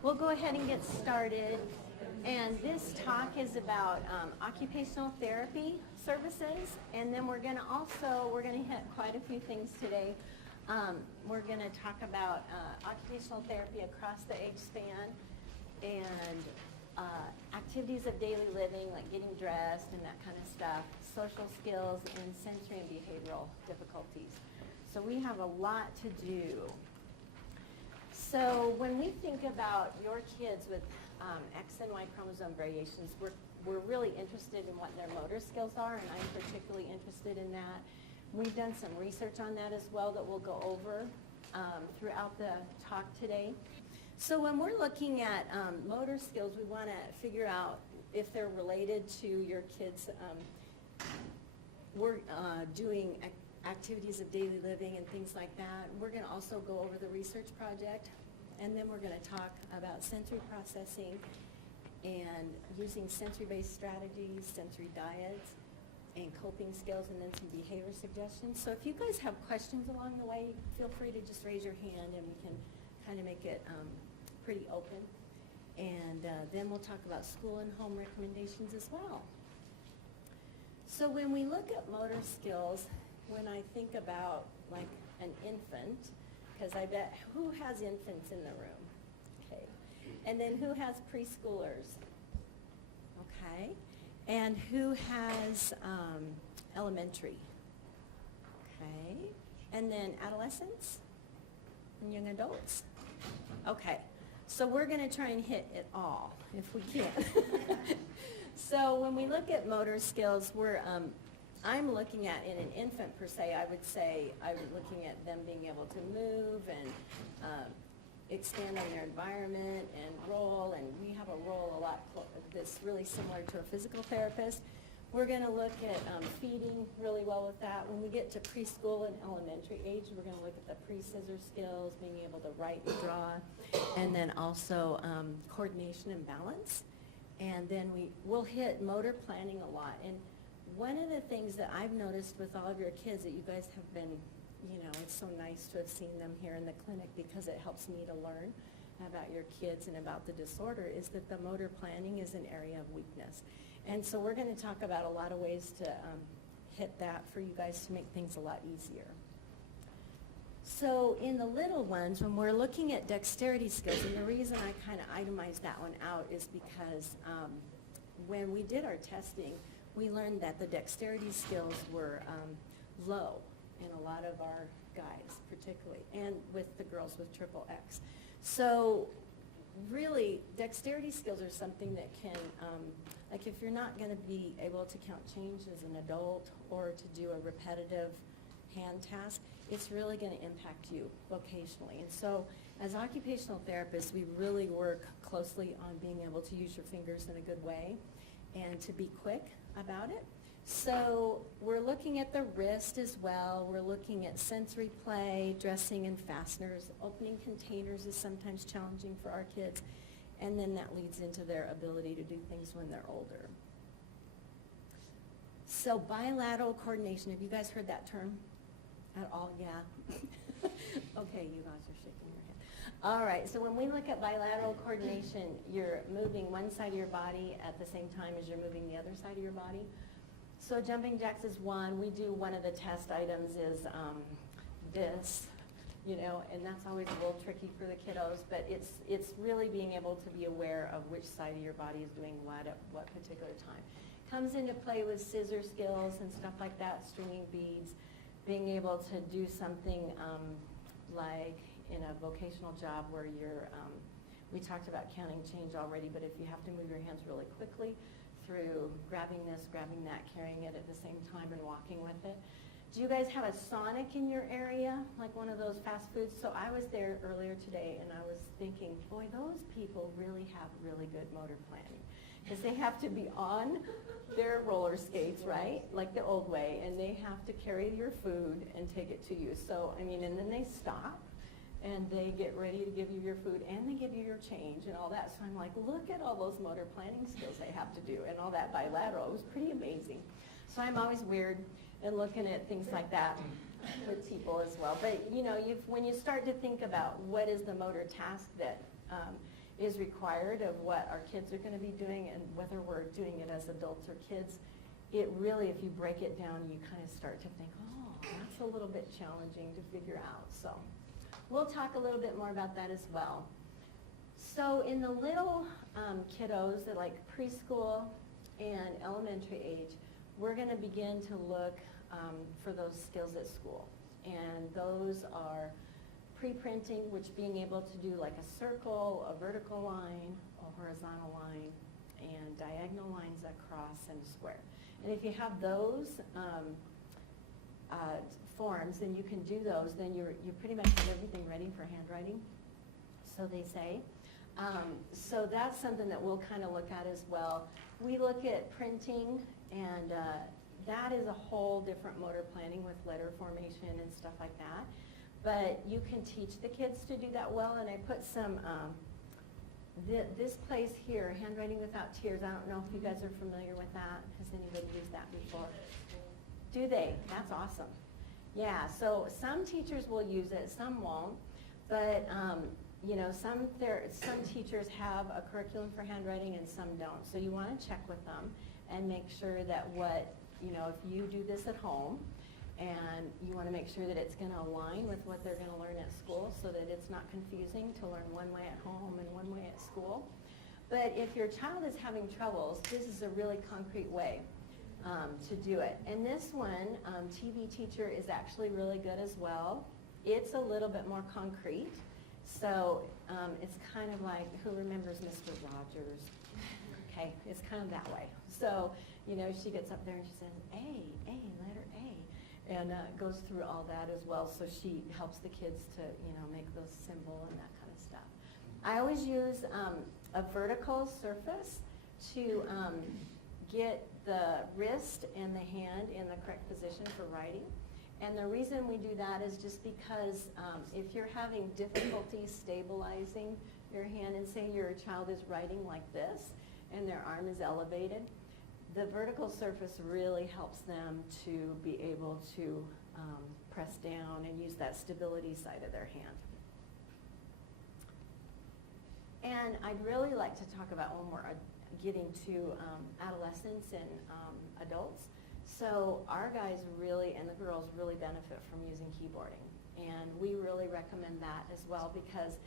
We'll go ahead and get started. And this talk is about occupational therapy services. And then we're going to hit quite a few things today. We're going to talk about occupational therapy across the age span and activities of daily living, like getting dressed and that kind of stuff, social skills, and sensory and behavioral difficulties. So we have a lot to do. So when we think about your kids with X and Y chromosome variations, we're really interested in what their motor skills are, and I'm particularly interested in that. We've done some research on that as well that we'll go over throughout the talk today. So when we're looking at motor skills, we want to figure out if they're related to your kids. We're doing activities of daily living and things like that. We're going to also go over the research project, and then we're going to talk about sensory processing and using sensory-based strategies, sensory diets, and coping skills, and then some behavior suggestions. So if you guys have questions along the way, feel free to just raise your hand, and we can kind of make it pretty open. And then we'll talk about school and home recommendations as well. So when we look at motor skills, when I think about like an infant, because I bet, who has infants in the room? Okay. And then who has preschoolers? Okay. And who has elementary? Okay. And then adolescents and young adults? Okay. So we're going to try and hit it all if we can. So when we look at motor skills, I'm looking at, in an infant per se, I would say I'm looking at them being able to move and expand on their environment and roll, and we have a role a lot that's really similar to a physical therapist. We're going to look at feeding really well with that. When we get to preschool and elementary age, we're going to look at the pre-scissor skills, being able to write and draw, and then also coordination and balance. And then we'll hit motor planning a lot. And one of the things that I've noticed with all of your kids that you guys have been, it's so nice to have seen them here in the clinic because it helps me to learn about your kids and about the disorder, is that the motor planning is an area of weakness. And so we're going to talk about a lot of ways to hit that for you guys to make things a lot easier. So in the little ones, when we're looking at dexterity skills, and the reason I kind of itemized that one out is because when we did our testing, we learned that the dexterity skills were low in a lot of our guys, particularly, and with the girls with triple X. So really, dexterity skills are something that can, like if you're not going to be able to count change as an adult or to do a repetitive hand task, it's really going to impact you vocationally. And so as occupational therapists, we really work closely on being able to use your fingers in a good way and to be quick about it. So we're looking at the wrist as well. We're looking at sensory play, dressing and fasteners. Opening containers is sometimes challenging for our kids. And then that leads into their ability to do things when they're older. So bilateral coordination, have you guys heard that term at all? Yeah. Okay, you guys are shaking your head. All right, so when we look at bilateral coordination, you're moving one side of your body at the same time as you're moving the other side of your body. So jumping jacks is one. We do, one of the test items is this, and that's always a little tricky for the kiddos, but it's really being able to be aware of which side of your body is doing what at what particular time. Comes into play with scissor skills and stuff like that, stringing beads, being able to do something like in a vocational job where you're, we talked about counting change already, but if you have to move your hands really quickly through grabbing this, grabbing that, carrying it at the same time and walking with it. Do you guys have a Sonic in your area, like one of those fast foods? So I was there earlier today and I was thinking, boy, those people really have really good motor planning. Because they have to be on their roller skates, right? Like the old way, and they have to carry your food and take it to you. So, and then they stop and they get ready to give you your food and they give you your change and all that. So I'm like, look at all those motor planning skills they have to do and all that bilateral. It was pretty amazing. So I'm always weird and looking at things like that with people as well. But when you start to think about what is the motor task that is required of what our kids are going to be doing and whether we're doing it as adults or kids, it really, if you break it down, you kind of start to think, oh, that's a little bit challenging to figure out. So we'll talk a little bit more about that as well. So in the little kiddos that like preschool and elementary age, we're going to begin to look for those skills at school. And those are pre-printing, which being able to do like a circle, a vertical line, a horizontal line, and diagonal lines across and a square. And if you have those forms, and you can do those, then you pretty much have everything ready for handwriting, so they say. So that's something that we'll kind of look at as well. We look at printing, and that is a whole different motor planning with letter formation and stuff like that. But you can teach the kids to do that well, and I put some, this place here, Handwriting Without Tears, I don't know if you guys are familiar with that. Has anybody used that before? Do they? That's awesome. Yeah, so some teachers will use it, some won't, but you know, some teachers have a curriculum for handwriting and some don't. So you want to check with them and make sure that you know, if you do this at home, and you want to make sure that it's going to align with what they're going to learn at school so that it's not confusing to learn one way at home and one way at school. But if your child is having troubles, this is a really concrete way to do it. And this one, TV Teacher, is actually really good as well. It's a little bit more concrete. So it's kind of like, who remembers Mr. Rogers? Okay, it's kind of that way. So, you know, she gets up there and she says, A, letter A, and goes through all that as well. So she helps the kids to, you know, make those symbol and that kind of stuff. I always use a vertical surface to get the wrist and the hand in the correct position for writing. And the reason we do that is just because if you're having difficulty stabilizing your hand, and say your child is writing like this and their arm is elevated, the vertical surface really helps them to be able to press down and use that stability side of their hand. And I'd really like to talk about when we're getting to adolescents and adults. So our guys really, and the girls really benefit from using keyboarding. And we really recommend that as well, because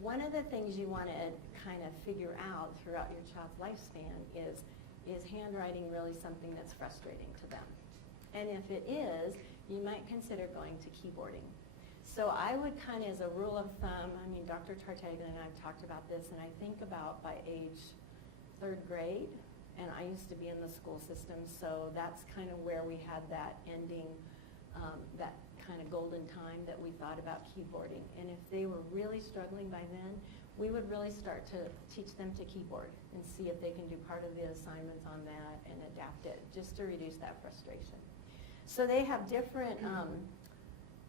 one of the things you want to kind of figure out throughout your child's lifespan is handwriting really something that's frustrating to them? And if it is, you might consider going to keyboarding. So I would kind of, as a rule of thumb, I mean, Dr. Tartaglia and I have talked about this, and I think about by age 3rd grade, and I used to be in the school system, so that's kind of where we had that ending, that kind of golden time that we thought about keyboarding. And if they were really struggling by then, we would really start to teach them to keyboard and see if they can do part of the assignments on that and adapt it, just to reduce that frustration. So they have different,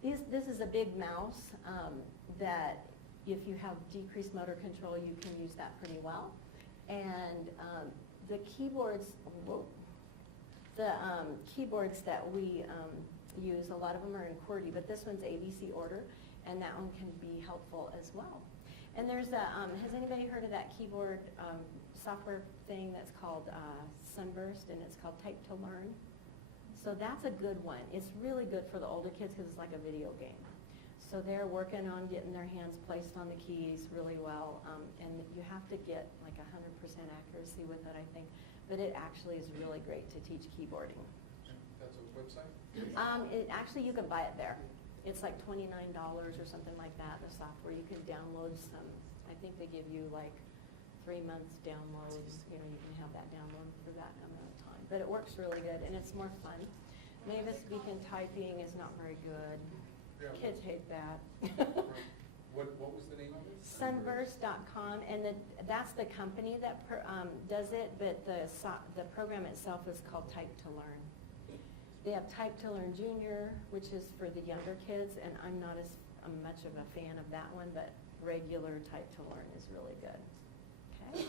this is a big mouse that if you have decreased motor control, you can use that pretty well. And the keyboards, keyboards that we use, a lot of them are in QWERTY, but this one's ABC order, and that one can be helpful as well. And there's a, has anybody heard of that keyboard software thing that's called Sunburst, and it's called Type to Learn? So that's a good one. It's really good for the older kids because it's like a video game. So they're working on getting their hands placed on the keys really well, and you have to get like 100% accuracy with it, I think. But it actually is really great to teach keyboarding. That's a website? Actually, you can buy it there. It's like $29 or something like that, the software. You can download some, I think they give you like 3 months downloads. You know, you can have that download for that amount of time. But it works really good, and it's more fun. Mavis Beacon typing is not very good. Yeah, kids hate that. What was the name of it? Sunburst.com, and that's the company that does it, but the program itself is called Type to Learn. They have Type to Learn Junior, which is for the younger kids, and I'm not as much of a fan of that one, but regular Type to Learn is really good. Okay.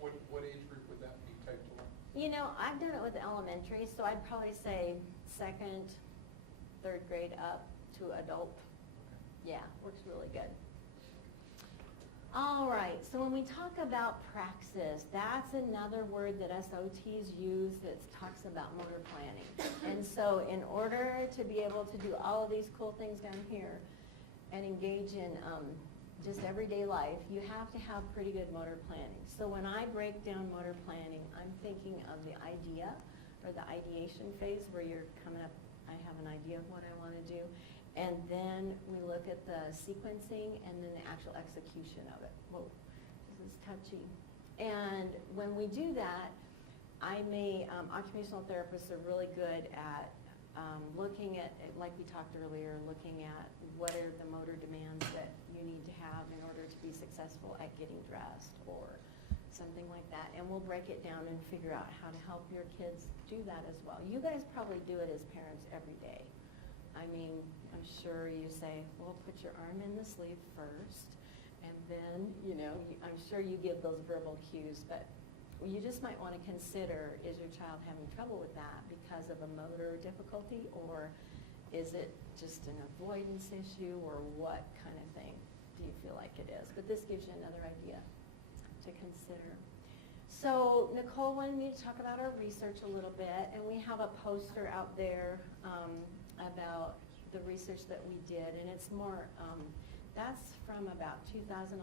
What age group would that be, Type to Learn? You know, I've done it with elementary, so I'd probably say 2nd, 3rd grade up to adult. Okay. Yeah, works really good. All right, so when we talk about praxis, that's another word that SOTs use that talks about motor planning. And so in order to be able to do all of these cool things down here and engage in just everyday life, you have to have pretty good motor planning. So when I break down motor planning, I'm thinking of the idea or the ideation phase where you're coming up, I have an idea of what I want to do. And then we look at the sequencing and then the actual execution of it. Whoa, this is touchy. And when we do that, occupational therapists are really good at looking at, like we talked earlier, looking at what are the motor demands that you need to have in order to be successful at getting dressed or something like that. And we'll break it down and figure out how to help your kids do that as well. You guys probably do it as parents every day. I mean, I'm sure you say, well, put your arm in the sleeve first, and then, I'm sure you give those verbal cues, but you just might want to consider, is your child having trouble with that because of a motor difficulty, or is it just an avoidance issue, or what kind of thing do you feel like it is? But this gives you another idea to consider. So Nicole wanted me to talk about our research a little bit, and we have a poster out there about the research that we did, and it's more, that's from about 2011,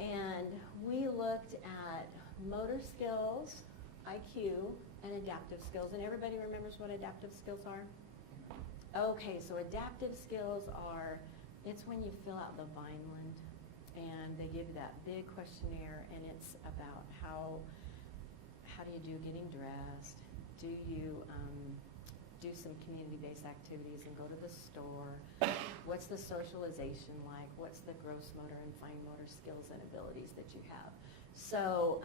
and we looked at motor skills, IQ, and adaptive skills, and everybody remembers what adaptive skills are? Okay, so adaptive skills are, it's when you fill out the Vineland, and they give you that big questionnaire, and it's about how do you do getting dressed, do you do some community-based activities and go to the store, what's the socialization like, what's the gross motor and fine motor skills and abilities that you have. So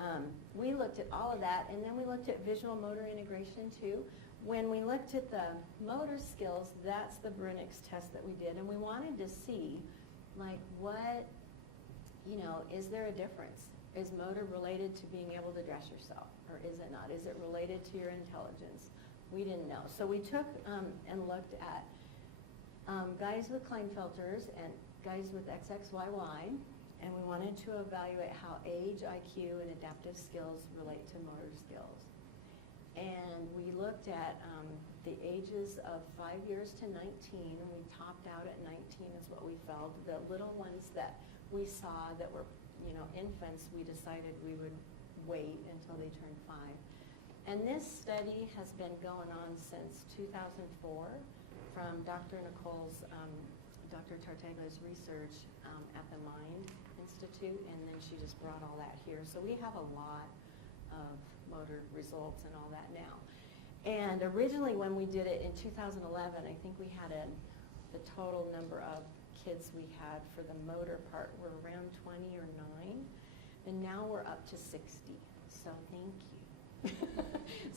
we looked at all of that, and then we looked at visual motor integration too. When we looked at the motor skills, that's the Brunix test that we did, and we wanted to see, like, what, is there a difference? Is motor related to being able to dress yourself, or is it not? Is it related to your intelligence? We didn't know. So we took and looked at guys with Klinefelters and guys with XXYY, and we wanted to evaluate how age, IQ, and adaptive skills relate to motor skills. And we looked at the ages of 5 years to 19, and we topped out at 19 is what we felt. The little ones that we saw that were, infants, we decided we would wait until they turned 5. And this study has been going on since 2004 from Dr. Dr. Tartaglia's research at the Mind Institute, and then she just brought all that here. So we have a lot of motor results and all that now. And originally when we did it in 2011, I think we had the total number of kids we had for the motor part were around 20 or 9, and now we're up to 60. So thank you.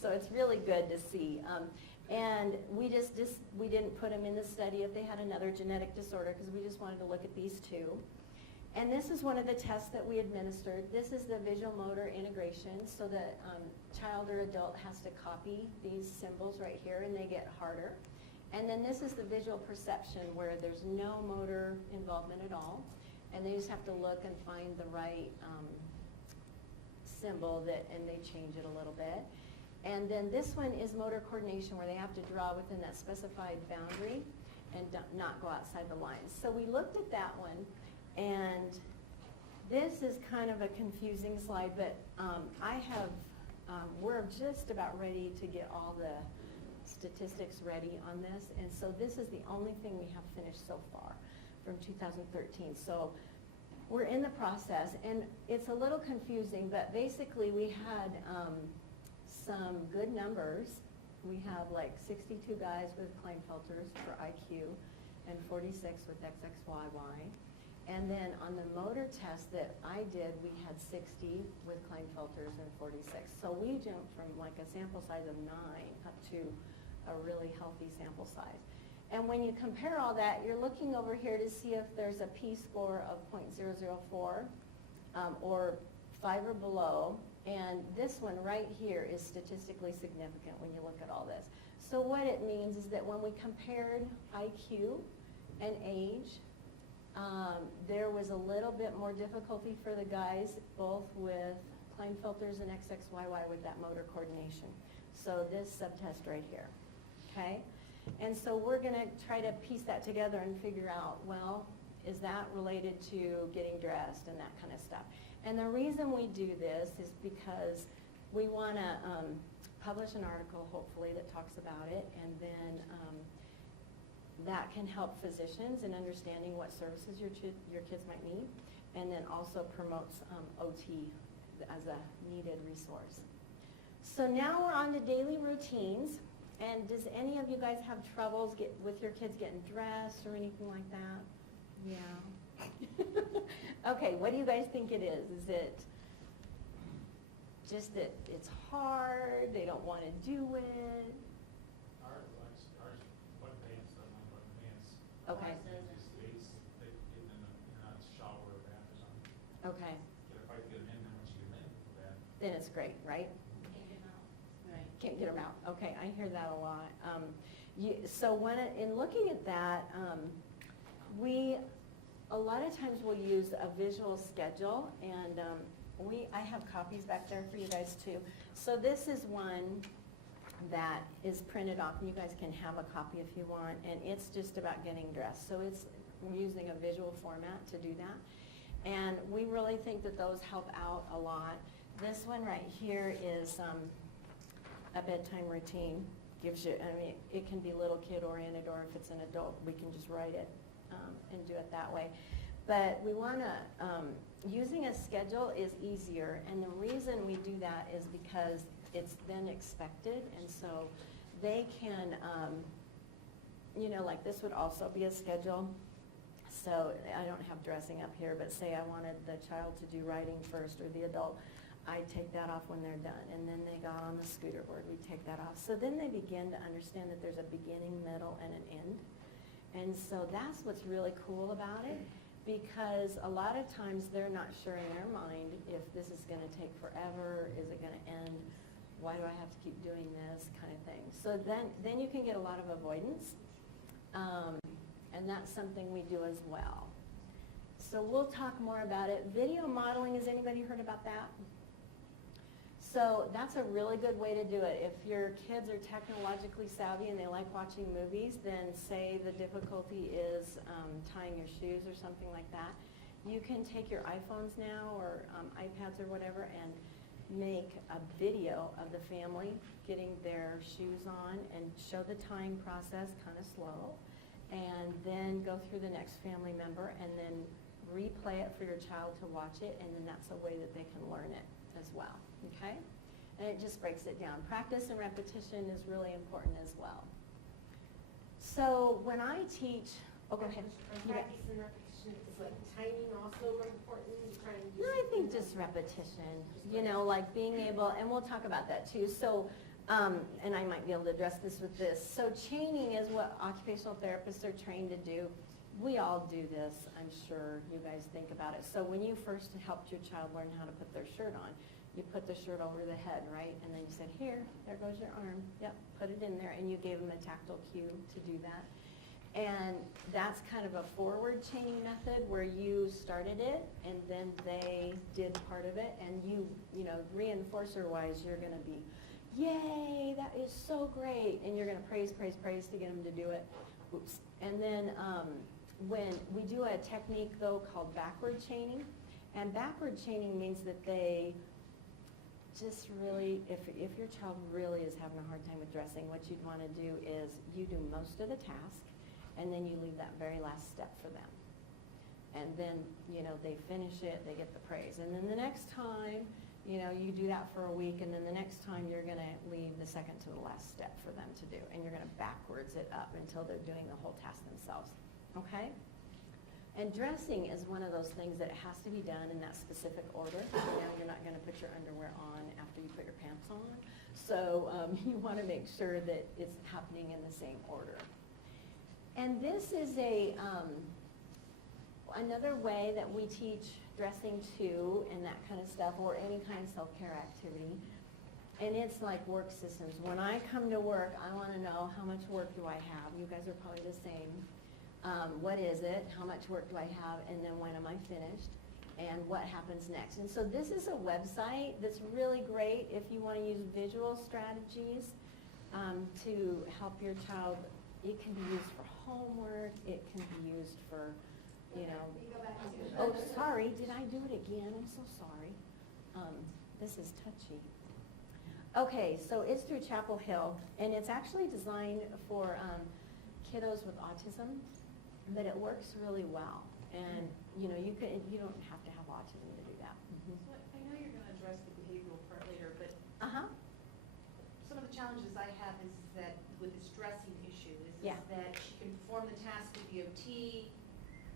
So it's really good to see. And we we didn't put them in the study if they had another genetic disorder, because we just wanted to look at these two. And this is one of the tests that we administered. This is the visual motor integration. So the child or adult has to copy these symbols right here, and they get harder. And then this is the visual perception, where there's no motor involvement at all. And they just have to look and find the right symbol and they change it a little bit. And then this one is motor coordination, where they have to draw within that specified boundary and not go outside the lines. So we looked at that one, and this is kind of a confusing slide, but we're just about ready to get all the statistics ready on this, and so this is the only thing we have finished so far from 2013. So we're in the process, and it's a little confusing, but basically we had some good numbers. We have like 62 guys with Klinefelters for IQ and 46 with XXYY. And then on the motor test that I did, we had 60 with Klinefelters and 46. So we jumped from like a sample size of 9 up to a really healthy sample size. And when you compare all that, you're looking over here to see if there's a P-score of 0.004 or 5 or below. And this one right here is statistically significant when you look at all this. So what it means is that when we compared IQ and age, There was a little bit more difficulty for the guys, both with Klinefelters and XXYY with that motor coordination. So this subtest right here, okay? And so we're gonna try to piece that together and figure out, well, is that related to getting dressed and that kind of stuff? And the reason we do this is because we wanna publish an article, hopefully, that talks about it, and then that can help physicians in understanding what services your kids might need, and then also promotes OT as a needed resource. So now we're on to daily routines. And does any of you guys have troubles with your kids getting dressed or anything like that? Yeah. Okay, what do you guys think it is? Is it just that it's hard, they don't want to do it? Ours, button pants, I want button pants. Okay. They get in a shower or bath or something. Okay, Get a fight to get them in, then once you get them in, go back. then it's great, right? Can't get them out. Okay, I hear that a lot. So in looking at that, a lot of times we'll use a visual schedule, and I have copies back there for you guys too. So this is one that is printed off, and you guys can have a copy if you want, and it's just about getting dressed. So we're using a visual format to do that, and we really think that those help out a lot. This one right here is a bedtime routine. Gives you, it can be little kid oriented, or if it's an adult, we can just write it and do it that way. But we want to, using a schedule is easier, and the reason we do that is because it's then expected, and so they can, like this would also be a schedule. So I don't have dressing up here, but say I wanted the child to do writing first, or the adult, I take that off when they're done, and then they got on the scooter board, we take that off. So then they begin to understand that there's a beginning, middle, and an end. And so that's what's really cool about it, because a lot of times they're not sure in their mind if this is gonna take forever, is it gonna end, why do I have to keep doing this, kind of thing. So then you can get a lot of avoidance, and that's something we do as well. So we'll talk more about it. Video modeling, has anybody heard about that? So that's a really good way to do it. If your kids are technologically savvy and they like watching movies, then say the difficulty is tying your shoes or something like that. You can take your iPhones now, or iPads or whatever, and make a video of the family getting their shoes on and show the tying process kind of slow, and then go through the next family member and then replay it for your child to watch it, and then that's a way that they can learn it as well, okay? And it just breaks it down. Practice and repetition is really important as well. So when I teach, oh, go ahead. Practice and repetition, is like timing also important? No, I think just repetition, like being able, and we'll talk about that too. So, and I might be able to address this with this. So chaining is what occupational therapists are trained to do. We all do this, I'm sure you guys think about it. So when you first helped your child learn how to put their shirt on, you put the shirt over the head, right? And then you said, here, there goes your arm. Yep, put it in there, and you gave them a tactile cue to do that. And that's kind of a forward chaining method where you started it, and then they did part of it, and you reinforcer-wise, you're gonna be, yay, that is so great, and you're gonna praise, praise, praise to get them to do it. Oops. And then when we do a technique, though, called backward chaining, and backward chaining means that they just really, if your child really is having a hard time with dressing, what you'd want to do is you do most of the task, and then you leave that very last step for them. And then, they finish it, they get the praise. And then the next time, you do that for a week, and then the next time you're going to leave the second to the last step for them to do, and you're going to backwards it up until they're doing the whole task themselves, okay? And dressing is one of those things that has to be done in that specific order. You're not going to put your underwear on after you put your pants on. So you want to make sure that it's happening in the same order. And this is another way that we teach dressing too, and that kind of stuff, or any kind of self-care activity. And it's like work systems. When I come to work, I want to know how much work do I have. You guys are probably the same. What is it? How much work do I have? And then when am I finished? And what happens next? And so this is a website that's really great if you want to use visual strategies to help your child. It can be used for homework. It can be used for, you know. You go back to- Oh, sorry, did I do it again? I'm so sorry. This is touchy. Okay, so it's through Chapel Hill, and it's actually designed for kiddos with autism, but it works really well. And, you know, you don't have to have autism to do that. So I know you're gonna address the behavioral part later, but Uh-huh. some of the challenges I have is that with this dressing issue, is Yeah. that she can perform the task with the OT.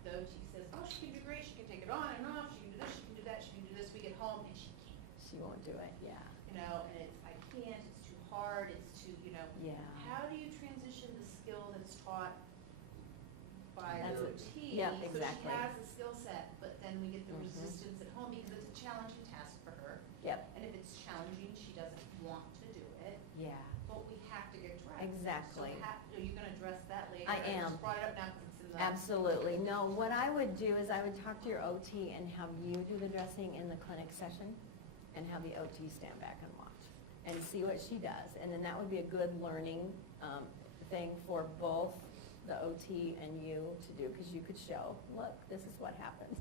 The OT says, oh, she can do great, she can take it on and off, she can do this, she can do that, she can do this. We get home and she can't, She won't do it, yeah. you know, and it's, I can't, it's too hard, it's too, you know. Yeah. How do you transition the skill that's taught by That's the it. OT? Yeah, exactly. So she has the skill set, but then we get the Mhm. resistance at home because it's a challenging task for her. Yep, And if it's challenging, she doesn't want to do it, yeah. but we have to get dressed. Exactly. So are you gonna address that later? I am. just brought it up now because it's in the. Absolutely. No, what I would do is I would talk to your OT and have you do the dressing in the clinic session and have the OT stand back and watch and see what she does. And then that would be a good learning thing for both the OT and you to do, because you could show, look, this is what happens.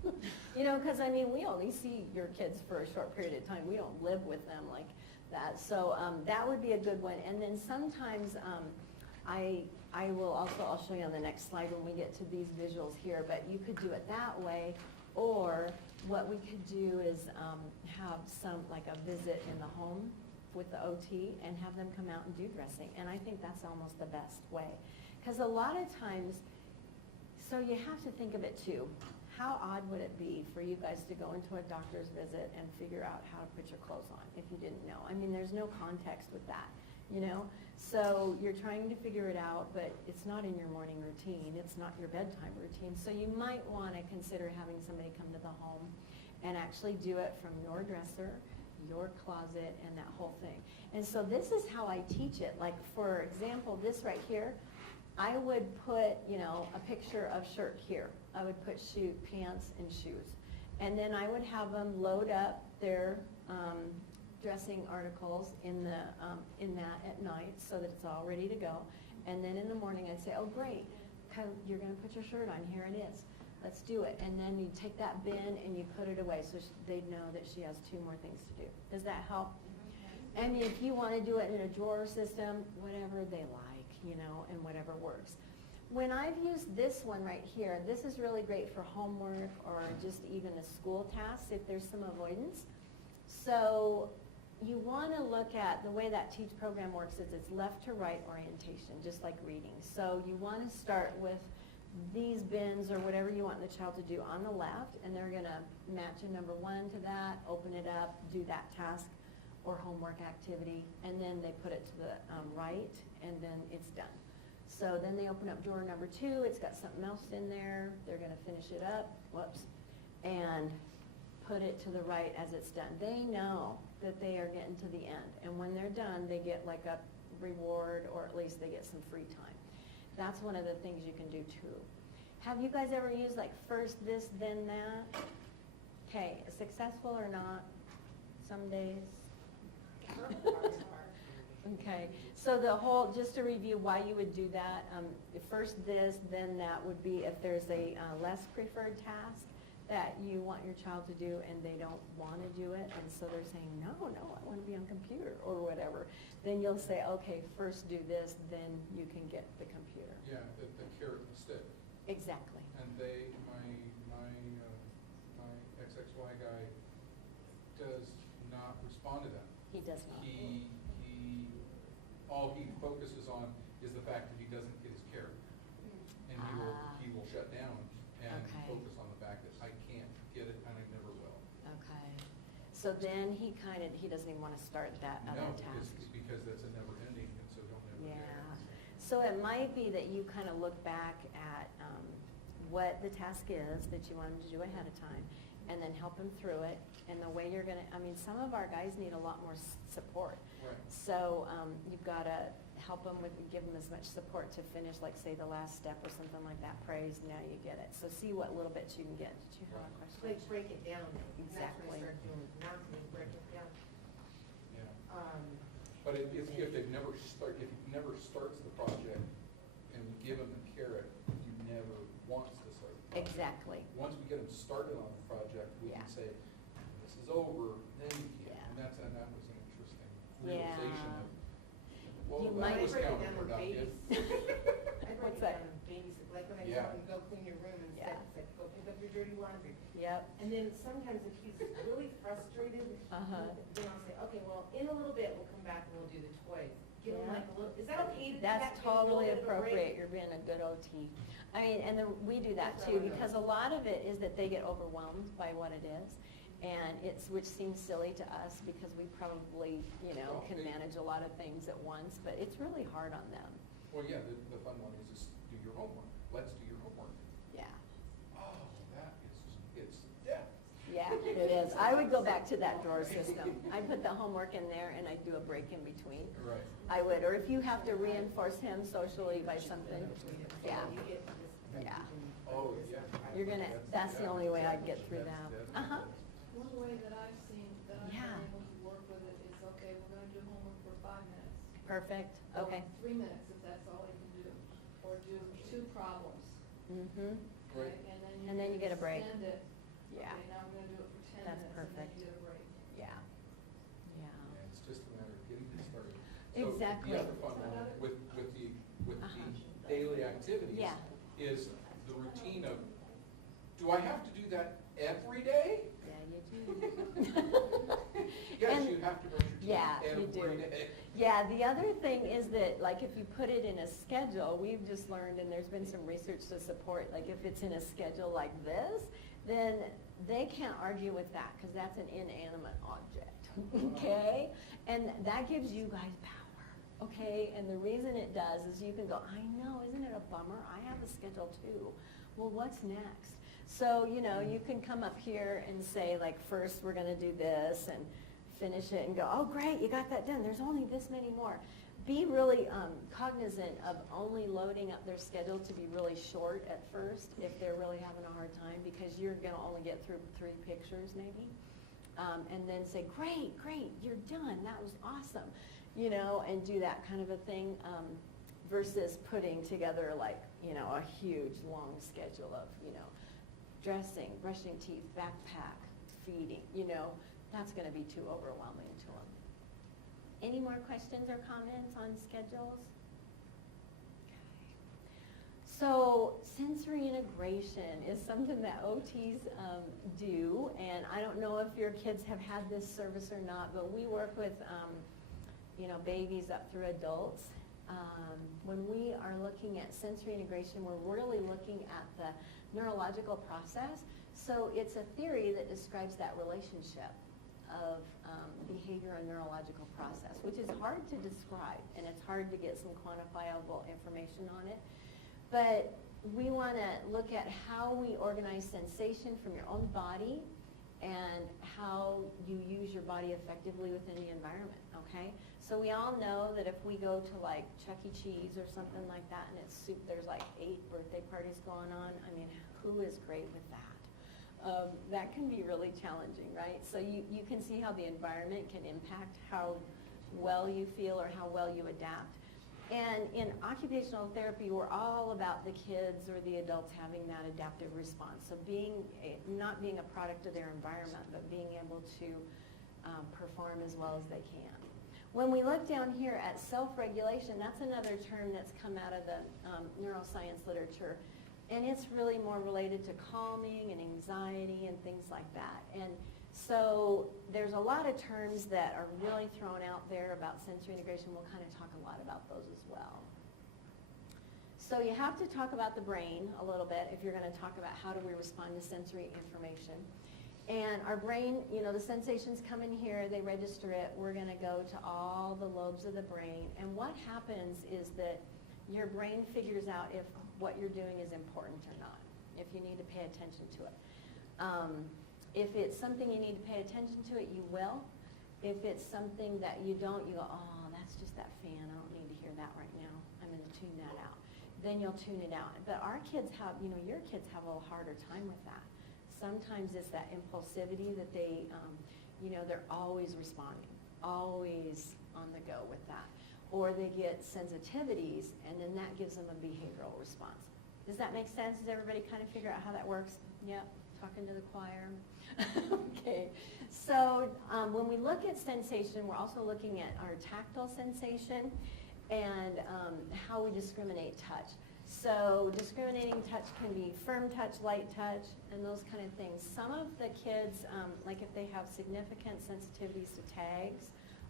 You know, because I mean, we only see your kids for a short period of time. We don't live with them like that. So that would be a good one. And then sometimes I will also, I'll show you on the next slide when we get to these visuals here, but you could do it that way, or what we could do is have some, like a visit in the home with the OT and have them come out and do dressing, and I think that's almost the best way. Because a lot of times, so you have to think of it too, how odd would it be for you guys to go into a doctor's visit and figure out how to put your clothes on if you didn't know? I mean, there's no context with that, you know? So you're trying to figure it out, but it's not in your morning routine, it's not your bedtime routine. So you might want to consider having somebody come to the home and actually do it from your dresser, your closet, and that whole thing. And so this is how I teach it. Like, for example, this right here, I would put, you know, a picture of shirt here. I would put pants and shoes. And then I would have them load up their dressing articles in that at night so that it's all ready to go. And then in the morning I'd say, oh great, you're gonna put your shirt on, here it is. Let's do it. And then you take that bin and you put it away so they'd know that she has 2 more things to do. Does that help? And if you want to do it in a drawer system, whatever they like, you know, and whatever works. When I've used this one right here, this is really great for homework or just even a school task if there's some avoidance. So you want to look at the way that TEACH program works is it's left to right orientation, just like reading. So you want to start with these bins or whatever you want the child to do on the left, and they're going to match a number 1 to that, open it up, do that task or homework activity, and then they put it to the right, and then it's done. So then they open up drawer number 2, it's got something else in there, they're going to finish it up, whoops, and put it to the right as it's done. They know that they are getting to the end, and when they're done, they get like a reward, or at least they get some free time. That's one of the things you can do too. Have you guys ever used like first this, then that? Okay, successful or not? Some days. Okay, so the whole, just to review why you would do that, first this, then that would be if there's a less preferred task that you want your child to do and they don't want to do it, and so they're saying, no, I want to be on computer or whatever, then you'll say, okay, first do this, then you can get the computer. Yeah, the carrot and the stick. Exactly. And my XXY guy does not respond to that. He does not. All he focuses on is the fact that he doesn't get his carrot. And he will shut down and Okay. focus on the fact that I can't get it and I never will. Okay. So then he doesn't even want to start that other No, task. because that's a never ending, and so he'll never get it. Yeah. So it might be that you kind of look back at what the task is that you want him to do ahead of time, and then help him through it. And the way you're gonna, I mean, some of our guys need a lot more support. Right. So you've got to help them with, give them as much support to finish, like say the last step or something like that, praise, now you get it. So see what little bits you can get. Did you have a question? Like break it down. Exactly. That's when I start doing mounting, break it down. Yeah. But if they've never if he never starts the project and we give him the carrot, he never wants to start the project. Exactly. Once we get him started on the project, we Yeah. can say, this is over, then you can. Yeah. And that was an interesting Yeah. realization of, well, You that might- was I break it down in counterproductive. I break What's it that? down in babies, like when I Yeah. tell him, go clean your room and Yeah. said, go pick up your dirty laundry. Yep. And then sometimes if he's really frustrated, Uh-huh. then I'll say, okay, well, in a little bit, we'll come back and we'll do the toys. Give him Yeah. like a little, is that okay to do that? That's Give him a little totally bit of a break? appropriate, you're being a good OT. I mean, and then we do that That's too, what I know. because a lot of it is that they get overwhelmed by what it is. And which seems silly to us because we probably, can manage a lot of things at once, but it's really hard on them. Well, yeah, the fun one is just do your homework. Let's do your homework. Yeah, Oh, it's death. yeah, it is. I would go back to that drawer system. I put the homework in there and I do a break in between. Right. I would, or if you have to reinforce him socially by something, yeah, You get this. yeah. Oh, yeah. You're gonna, that's the only way I'd get through that. Uh-huh. One way that I've seen, that I've Yeah. been able to work with it is, okay, we're gonna do homework for 5 minutes. Perfect, or okay. 3 minutes, if that's all they can do, or do 2 problems, Mm-hmm, Right. okay? And then you get a break. Extend it. yeah, Okay, now we're gonna do it for 10 That's minutes, perfect. and then you get a break. yeah, yeah. Yeah, it's just a matter of getting them started. Exactly. So the other fun one with the Uh-huh. daily activities Yeah. is the routine of, do I have to do that every day? Yeah, you do. Yes, And- you have to brush your teeth Yeah, you every do. day. Yeah, the other thing is that, like, if you put it in a schedule, we've just learned, and there's been some research to support, like, if it's in a schedule like this, then they can't argue with that, because that's an inanimate object, okay? And that gives you guys power, okay? And the reason it does is you can go, I know, isn't it a bummer? I have a schedule too. Well, what's next? So, you can come up here and say, like, first we're gonna do this, and finish it and go, oh, great, you got that done. There's only this many more. Be really cognizant of only loading up their schedule to be really short at first if they're really having a hard time, because you're going to only get through 3 pictures maybe. And then say, great, you're done. That was awesome. And do that kind of a thing versus putting together like, a huge long schedule of, dressing, brushing teeth, backpack, feeding, that's going to be too overwhelming to them. Any more questions or comments on schedules? Okay. So sensory integration is something that OTs do, and I don't know if your kids have had this service or not, but we work with babies up through adults. When we are looking at sensory integration, we're really looking at the neurological process. So it's a theory that describes that relationship of behavior and neurological process, which is hard to describe, and it's hard to get some quantifiable information on it. But we want to look at how we organize sensation from your own body and how you use your body effectively within the environment, okay? So we all know that if we go to like Chuck E. Cheese or something like that, and there's like 8 birthday parties going on, I mean, who is great with that? That can be really challenging, right? So you can see how the environment can impact how well you feel or how well you adapt. And in occupational therapy, we're all about the kids or the adults having that adaptive response. So not being a product of their environment, but being able to perform as well as they can. When we look down here at self-regulation, that's another term that's come out of the neuroscience literature. And it's really more related to calming and anxiety and things like that. And so there's a lot of terms that are really thrown out there about sensory integration. We'll kind of talk a lot about those as well. So you have to talk about the brain a little bit if you're going to talk about how do we respond to sensory information. And our brain, the sensations come in here, they register it. We're going to go to all the lobes of the brain. And what happens is that your brain figures out if what you're doing is important or not, if you need to pay attention to it. If it's something you need to pay attention to it, you will. If it's something that you don't, you go, oh, that's just that fan, I don't need to hear that right now. I'm going to tune that out. Then you'll tune it out. But our kids have, your kids have a little harder time with that. Sometimes it's that impulsivity that they, they're always responding, always on the go with that. Or they get sensitivities, and then that gives them a behavioral response. Does that make sense? Does everybody kind of figure out how that works? Yep, talking to the choir. Okay, so when we look at sensation, we're also looking at our tactile sensation and how we discriminate touch. So discriminating touch can be firm touch, light touch, and those kind of things. Some of the kids, like if they have significant sensitivities to tags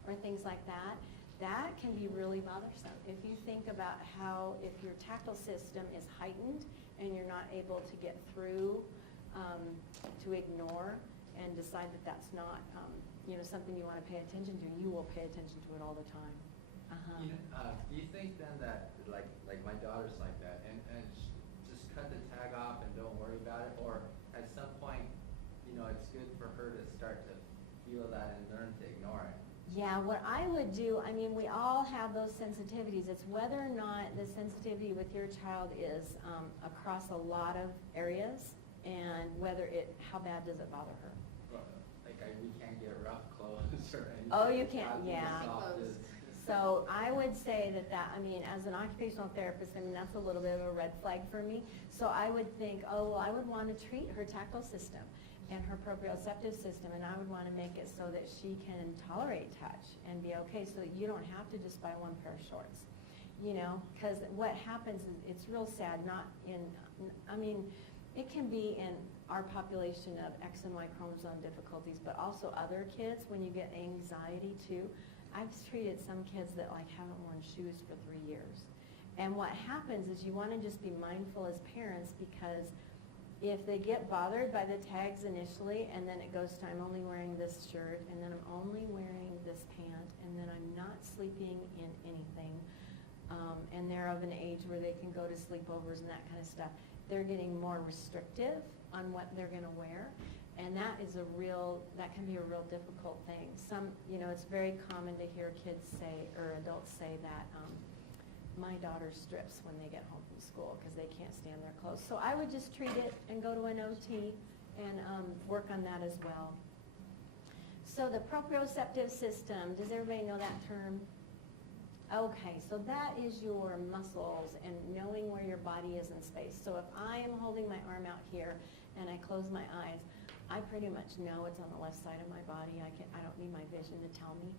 or things like that, that can be really bothersome. If you think about how, if your tactile system is heightened and you're not able to get through, to ignore and decide that that's not, something you want to pay attention to, you will pay attention to it all the time. Do you think then that, like my daughter's like that, and just cut the tag off and don't worry about it, or at some point, it's good for her to start to feel that and learn to ignore it? Yeah, what I would do, we all have those sensitivities. It's whether or not the sensitivity with your child is across a lot of areas, and how bad does it bother her? Well, we can't get rough clothes or anything. Oh, you can't, Not be yeah. soft as- So I would say that, as an occupational therapist, that's a little bit of a red flag for me. So I would think, I would want to treat her tactile system and her proprioceptive system, and I would want to make it so that she can tolerate touch and be okay, so that you don't have to just buy one pair of shorts. Because what happens is, it's real sad, it can be in our population of X and Y chromosome difficulties, but also other kids, when you get anxiety too. I've treated some kids that haven't worn shoes for 3 years. And what happens is you want to just be mindful as parents, because if they get bothered by the tags initially, and then it goes to, I'm only wearing this shirt, and then I'm only wearing this pant, and then I'm not sleeping in anything, and they're of an age where they can go to sleepovers and that kind of stuff, they're getting more restrictive on what they're going to wear. And that can be a real difficult thing. It's very common to hear kids say, or adults say that, my daughter strips when they get home from school because they can't stand their clothes. So I would just treat it and go to an OT and work on that as well. So the proprioceptive system, does everybody know that term? Okay, so that is your muscles and knowing where your body is in space. So if I am holding my arm out here and I close my eyes, I pretty much know it's on the left side of my body. I don't need my vision to tell me.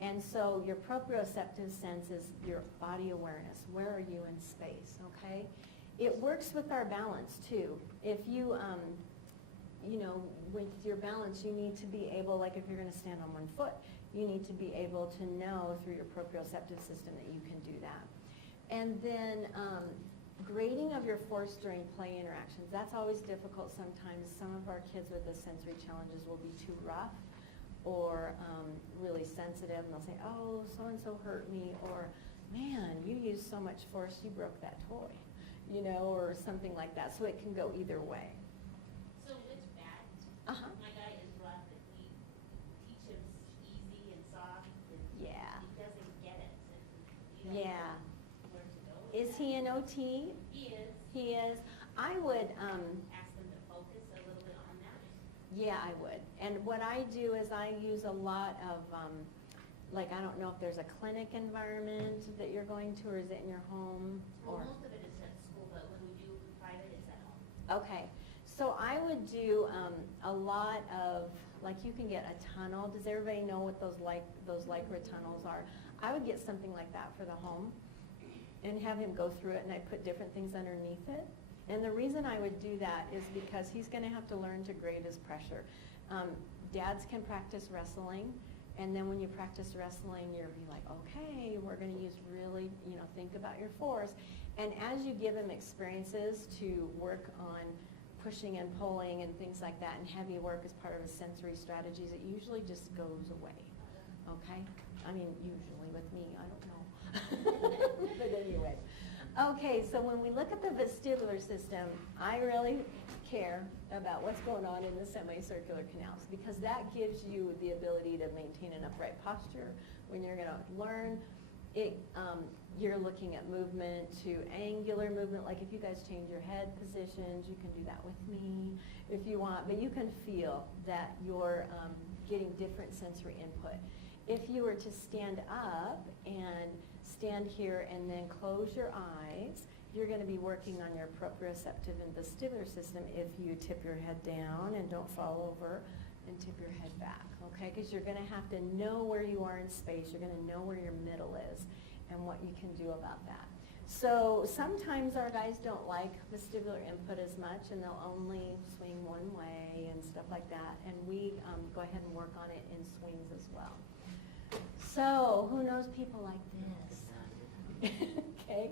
And so your proprioceptive sense is your body awareness. Where are you in space, okay? It works with our balance too. If you, with your balance, you need to be able, like if you're going to stand on one foot, you need to be able to know through your proprioceptive system that you can do that. And then grading of your force during play interactions, that's always difficult sometimes. Some of our kids with the sensory challenges will be too rough or really sensitive, and they'll say, oh, so-and-so hurt me, or man, you used so much force, you broke that toy, or something like that. So it can go either way. So it's bad. My guy is rough, and we teach him easy and soft, and Yeah. he doesn't get it. And he Yeah. doesn't know where to go with Is that. he an OT? He is. He is. I would, Ask them to focus a little bit on that. yeah, I would. And what I do is I use a lot of, I don't know if there's a clinic environment that you're going to, or is it in your home? Well, Or most of it is at school, but when we do private, it's at home. okay. So I would do a lot of, you can get a tunnel. Does everybody know what those Lycra tunnels are? I would get something like that for the home and have him go through it, and I put different things underneath it. And the reason I would do that is because he's going to have to learn to grade his pressure. Dads can practice wrestling, and then when you practice wrestling, you're like, okay, we're going to use really, think about your force. And as you give him experiences to work on pushing and pulling and things like that, and heavy work as part of his sensory strategies, it usually just goes away, okay? Usually with me, I don't know. But anyway. Okay, so when we look at the vestibular system, I really care about what's going on in the semicircular canals, because that gives you the ability to maintain an upright posture when you're going to learn. you're looking at movement to angular movement, like if you guys change your head positions, you can do that with me if you want, but you can feel that you're getting different sensory input. If you were to stand up and stand here and then close your eyes, you're going to be working on your proprioceptive and vestibular system if you tip your head down and don't fall over and tip your head back, okay? Because you're going to have to know where you are in space. You're going to know where your middle is and what you can do about that. So sometimes our guys don't like vestibular input as much, and they'll only swing one way and stuff like that. And we go ahead and work on it in swings as well. So who knows people like this? Okay.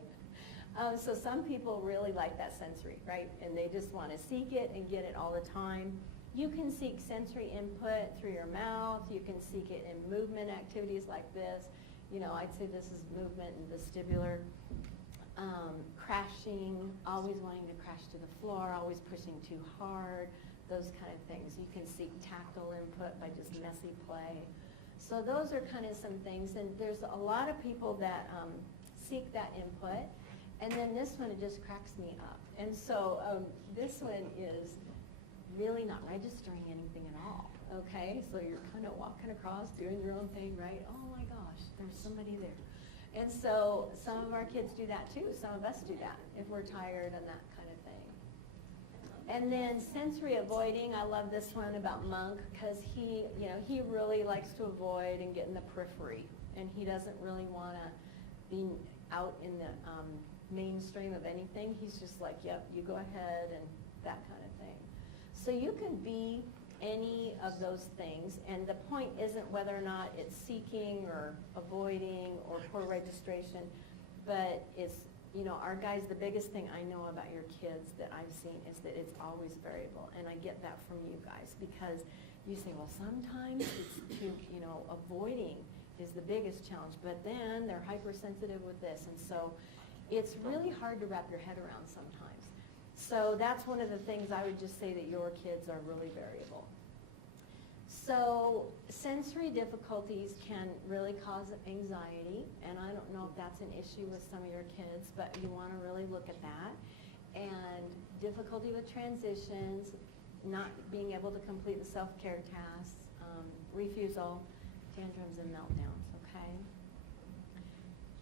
So some people really like that sensory, right? And they just want to seek it and get it all the time. You can seek sensory input through your mouth. You can seek it in movement activities like this. You know, I'd say this is movement and vestibular. Crashing, always wanting to crash to the floor, always pushing too hard, those kind of things. You can seek tactile input by just messy play. So those are kind of some things. And there's a lot of people that seek that input. And then this one, it just cracks me up. And so this one is really not registering anything at all, okay? So you're kind of walking across, doing your own thing, right? Oh my gosh, there's somebody there. And so some of our kids do that too. Some of us do that if we're tired and that kind of thing. And then sensory avoiding, I love this one about Monk because he really likes to avoid and get in the periphery. And he doesn't really want to be out in the mainstream of anything. He's just like, yep, you go ahead and that kind of thing. So you can be any of those things, and the point isn't whether or not it's seeking or avoiding or poor registration, but it's, you know, our guys, the biggest thing I know about your kids that I've seen is that it's always variable, and I get that from you guys because you say, well, sometimes it's too, you know, avoiding is the biggest challenge, but then they're hypersensitive with this, and so it's really hard to wrap your head around sometimes. So that's one of the things I would just say that your kids are really variable. So sensory difficulties can really cause anxiety, and I don't know if that's an issue with some of your kids, but you want to really look at that. And difficulty with transitions, not being able to complete the self-care tasks, refusal, tantrums, and meltdowns, okay?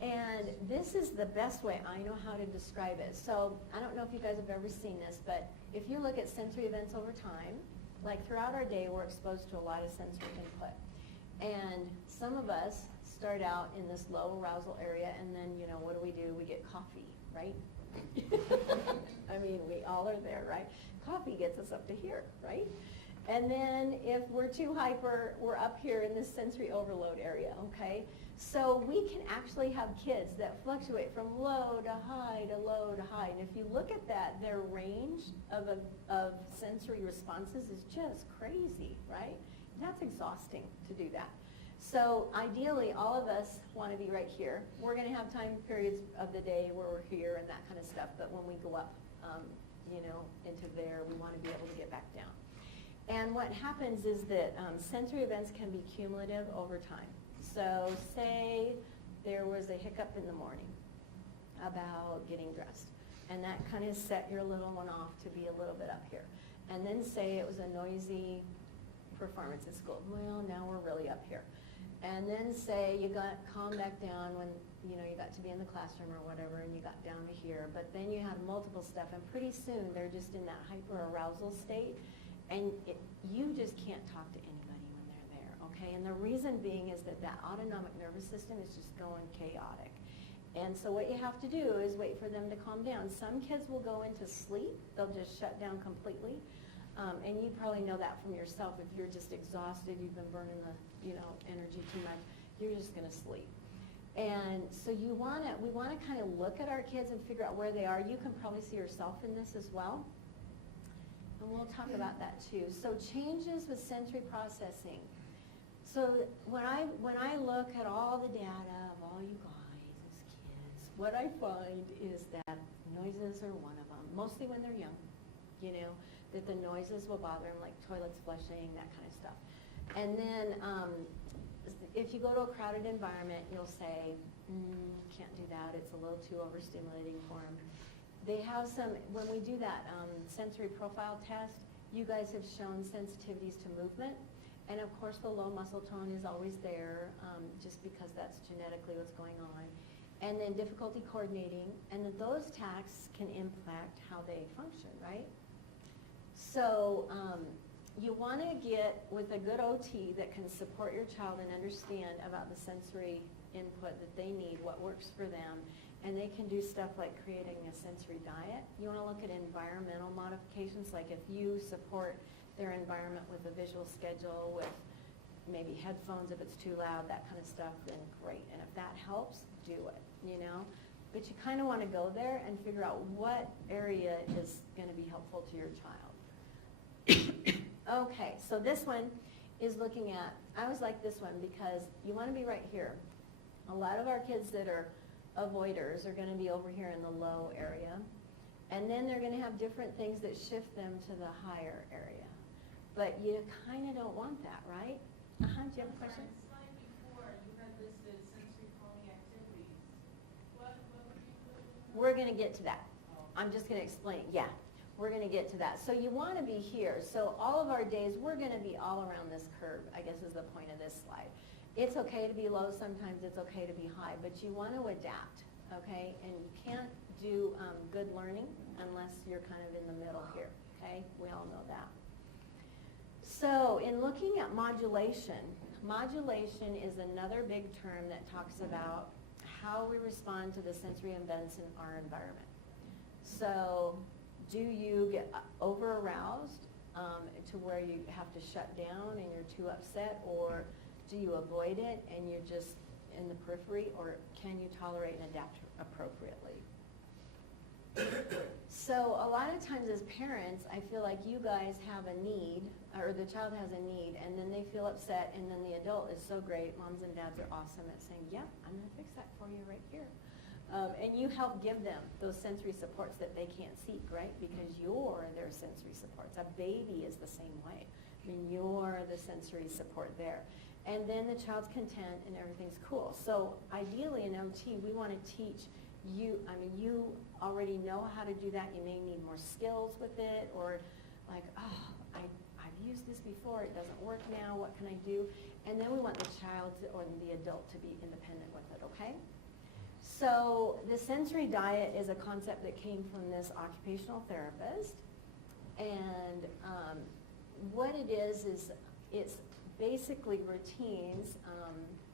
And this is the best way I know how to describe it. So I don't know if you guys have ever seen this, but if you look at sensory events over time, like throughout our day, we're exposed to a lot of sensory input. And some of us start out in this low arousal area, and then, you know, what do? We get coffee, right? I mean, we all are there, right? Coffee gets us up to here, right? And then if we're too hyper, we're up here in this sensory overload area, okay? So we can actually have kids that fluctuate from low to high to low to high. And if you look at that, their range of sensory responses is just crazy, right? That's exhausting to do that. So ideally, all of us want to be right here. We're going to have time periods of the day where we're here and that kind of stuff. But when we go up, you know, into there, we want to be able to get back down. And what happens is that sensory events can be cumulative over time. So say there was a hiccup in the morning about getting dressed, and that kind of set your little one off to be a little bit up here. And then say it was a noisy performance at school. Well, now we're really up here. And then say you got calmed back down when, you know, you got to be in the classroom or whatever, and you got down to here. But then you had multiple stuff, and pretty soon they're just in that hyper-arousal state, and you just can't talk to anybody when they're there, okay? And the reason being is that that autonomic nervous system is just going chaotic. And so what you have to do is wait for them to calm down. Some kids will go into sleep. They'll just shut down completely. And you probably know that from yourself. If you're just exhausted, you've been burning the, you know, energy too much, you're just going to sleep. And so we want to kind of look at our kids and figure out where they are. You can probably see yourself in this as well. And we'll talk about that too. So changes with sensory processing. So when I look at all the data of all you guys as kids, what I find is that noises are one of them, mostly when they're young, you know, that the noises will bother them, like toilets flushing, that kind of stuff. And then if you go to a crowded environment, you'll say, can't do that, it's a little too overstimulating for them. They have some, when we do that sensory profile test, you guys have shown sensitivities to movement. And of course, the low muscle tone is always there, just because that's genetically what's going on. And then difficulty coordinating, and then those tasks can impact how they function, right? So you want to get with a good OT that can support your child and understand about the sensory input that they need, what works for them, and they can do stuff like creating a sensory diet. You want to look at environmental modifications, like if you support their environment with a visual schedule, with maybe headphones if it's too loud, that kind of stuff, then great. And if that helps, do it, you know? But you kind of want to go there and figure out what area is going to be helpful to your child. Okay, so this one is looking at, I always like this one because you want to be right here. A lot of our kids that are avoiders are going to be over here in the low area. And then they're going to have different things that shift them to the higher area. But you kind of don't want that, right? Do you have a question? On the slide before, you had listed sensory calming activities. What would you put in? We're going to get to that. I'm just going to explain. Yeah, we're going to get to that. So you want to be here. So all of our days, we're going to be all around this curve, I guess is the point of this slide. It's okay to be low sometimes, it's okay to be high, but you want to adapt, okay? And you can't do good learning unless you're kind of in the middle here, okay? We all know that. So in looking at modulation, modulation is another big term that talks about how we respond to the sensory events in our environment. So do you get over-aroused to where you have to shut down and you're too upset, or do you avoid it and you're just in the periphery, or can you tolerate and adapt appropriately? So a lot of times as parents, I feel like you guys have a need, or the child has a need, and then they feel upset, and then the adult is so great. Moms and dads are awesome at saying, yep, I'm going to fix that for you right here. And you help give them those sensory supports that they can't seek, right? Because you're their sensory supports. A baby is the same way. I mean, you're the sensory support there. And then the child's content and everything's cool. So ideally in OT, we want to teach you, I mean, you already know how to do that. You may need more skills with it, or like, oh, I've used this before, it doesn't work now, what can I do? And then we want the child or the adult to be independent with it, okay? So the sensory diet is a concept that came from this occupational therapist. And what it is it's basically routines.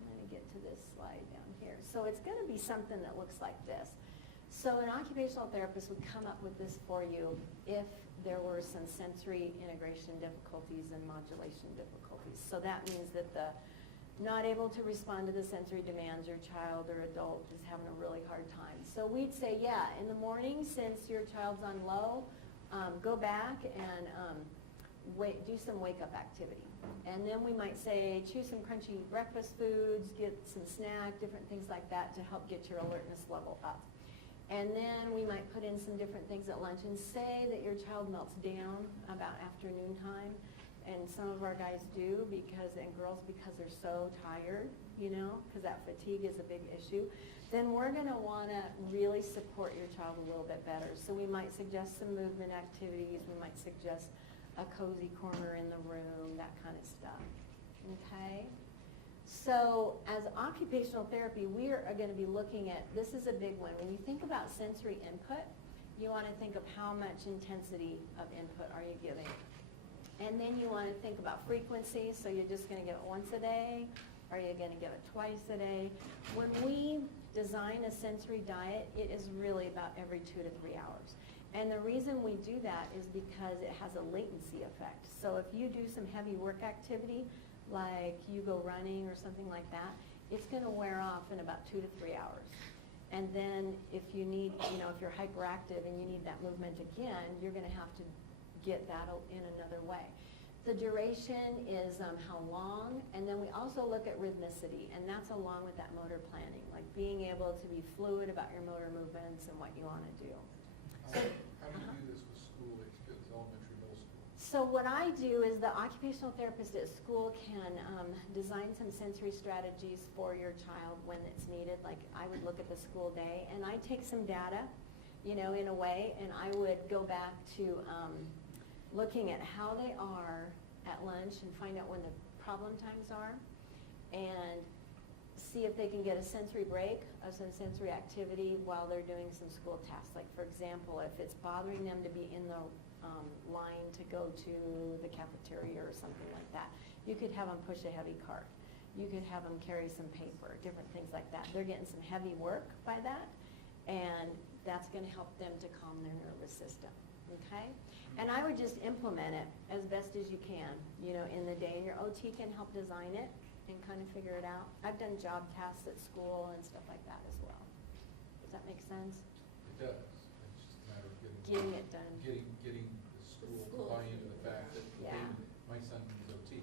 Let me get to this slide down here. So it's going to be something that looks like this. So an occupational therapist would come up with this for you if there were some sensory integration difficulties and modulation difficulties. So that means that the not able to respond to the sensory demands, your child or adult is having a really hard time. So we'd say, yeah, in the morning, since your child's on low, go back and do some wake-up activity. And then we might say, choose some crunchy breakfast foods, get some snack, different things like that to help get your alertness level up. And then we might put in some different things at lunch and say that your child melts down about afternoon time. And some of our guys do, and girls, because they're so tired, you know, because that fatigue is a big issue. Then we're going to want to really support your child a little bit better. So we might suggest some movement activities. We might suggest a cozy corner in the room, that kind of stuff. Okay? So as occupational therapy, we are going to be looking at, this is a big one. When you think about sensory input, you want to think of how much intensity of input are you giving. And then you want to think about frequency, so you're just going to give it once a day, or you're going to give it twice a day. When we design a sensory diet, it is really about every 2 to 3 hours. And the reason we do that is because it has a latency effect. So if you do some heavy work activity, like you go running or something like that, it's going to wear off in about 2 to 3 hours. And then if you need, you know, if you're hyperactive and you need that movement again, you're going to have to get that in another way. The duration is how long, and then we also look at rhythmicity, and that's along with that motor planning, like being able to be fluid about your motor movements and what you want to do. How do you do this with school-age kids, elementary, middle school? So what I do is the occupational therapist at school can design some sensory strategies for your child when it's needed. Like I would look at the school day and I take some data, you know, in a way, and I would go back to looking at how they are at lunch and find out when the problem times are and see if they can get a sensory break of some sensory activity while they're doing some school tasks. Like for example, if it's bothering them to be in the line to go to the cafeteria or something like that, you could have them push a heavy cart. You could have them carry some paper, different things like that. They're getting some heavy work by that, and that's going to help them to calm their nervous system, okay? And I would just implement it as best as you can, you know, in the day, and your OT can help design it and kind of figure it out. I've done job tasks at school and stuff like that as well. Does that make sense? It does. It's just a matter of Getting it done. Getting the school to buy into the fact that, Yeah. hey, my son needs OT.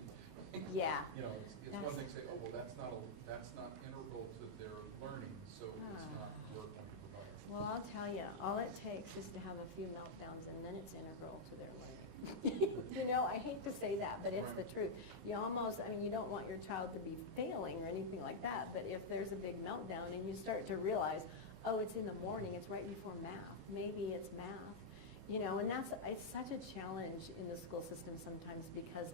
Yeah. You know, it's one thing to say, oh, well, that's not integral to their learning, so it's Ah. not work on the provider. Well, I'll tell you, all it takes is to have a few meltdowns, and then it's integral to their learning. You know, I hate to say that, but it's the truth. You almost, I mean, you don't want your child to be failing or anything like that, but if there's a big meltdown and you start to realize, oh, it's in the morning, it's right before math, maybe it's math, you know, and it's such a challenge in the school system sometimes because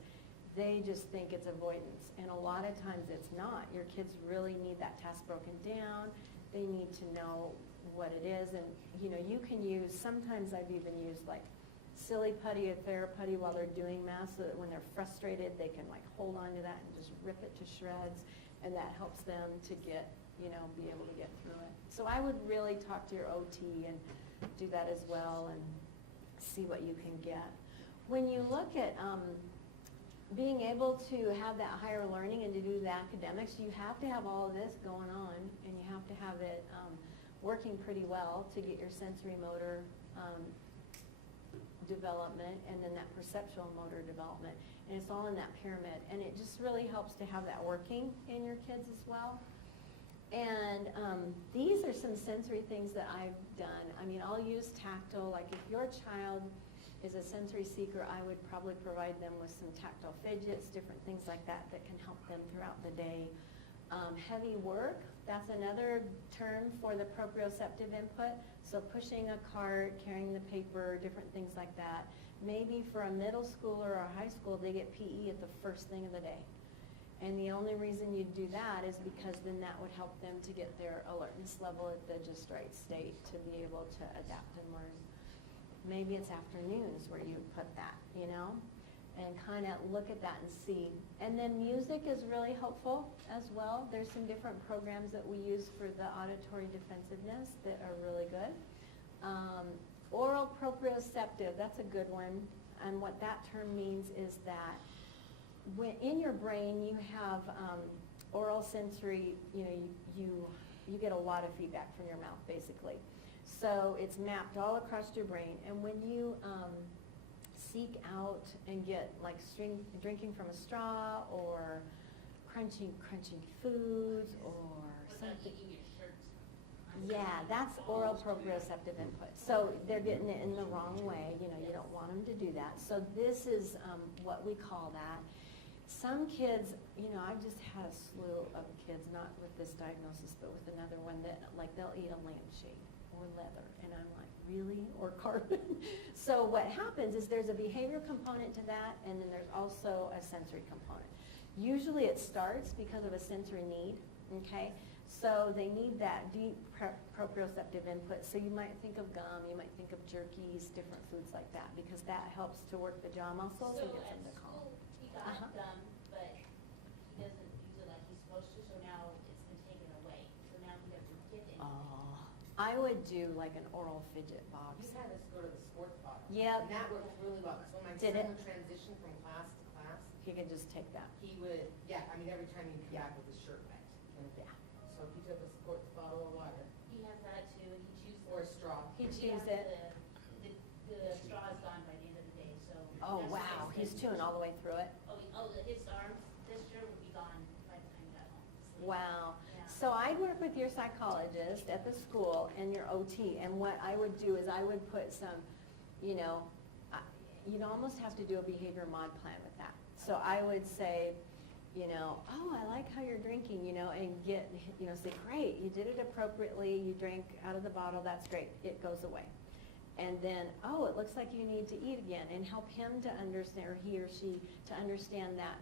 they just think it's avoidance, and a lot of times it's not. Your kids really need that task broken down. They need to know what it is, and you know, you can use, sometimes I've even used like silly putty or theraputty while they're doing math so that when they're frustrated, they can like hold on to that and just rip it to shreds, and that helps them to get, you know, be able to get through it. So I would really talk to your OT and do that as well and see what you can get. When you look at being able to have that higher learning and to do the academics, you have to have all of this going on, and you have to have it working pretty well to get your sensory motor development and then that perceptual motor development. And it's all in that pyramid. And it just really helps to have that working in your kids as well. And these are some sensory things that I've done. I mean, I'll use tactile. Like if your child is a sensory seeker, I would probably provide them with some tactile fidgets, different things like that that can help them throughout the day. Heavy work, that's another term for the proprioceptive input. So pushing a cart, carrying the paper, different things like that. Maybe for a middle schooler or a high school, they get PE at the first thing of the day. And the only reason you do that is because then that would help them to get their alertness level at the just right state to be able to adapt and learn. Maybe it's afternoons where you put that, you know, and kind of look at that and see. And then music is really helpful as well. There's some different programs that we use for the auditory defensiveness that are really good. Oral proprioceptive, that's a good one. And what that term means is that when in your brain you have oral sensory, you know, you get a lot of feedback from your mouth basically. So it's mapped all across your brain, and when you seek out and get like drinking from a straw or crunching foods or Without something. eating your shirt. Yeah, that's oral proprioceptive input. So they're getting it in the wrong way, you know, you don't want them to do that. So this is what we call that. Some kids, you know, I've just had a slew of kids, not with this diagnosis, but with another one that, like, they'll eat a lampshade or leather, and I'm like, really? Or carbon? So what happens is there's a behavior component to that, and then there's also a sensory component. Usually it starts because of a sensory need, okay? So they need that deep proprioceptive input. So you might think of gum, you might think of jerkies, different foods like that, because that helps to work the jaw muscles So and get at them to calm. school, he got gum, but he doesn't use it like he's supposed to, so now it's been taken away. So now he doesn't get anything. Oh, I would do like an oral fidget box. You had us go to the sports bottle. Yep. And that worked really well, because when my Did son it? would transition from class to class, He could just take that. he would, yeah, I mean, every time he'd be out with his shirt wet. Yeah. So he took a sports bottle of water, He has that too, and he chews. or a straw. He has chews it. The straw is gone by the end of the day, so. Oh, that's wow, nice he's that- chewing all the way through it. His arms, this year would be gone by the time he got home. to sleep. Wow. Yeah. So I'd work with your psychologist at the school and your OT, and what I would do is I would put some, you know, you'd almost have to do a behavior mod plan with that. So I would say, oh, I like how you're drinking, and get, say, great, you did it appropriately, you drank out of the bottle, that's great, it goes away. And then, oh, it looks like you need to eat again, and help him to understand, or he or she, to understand that,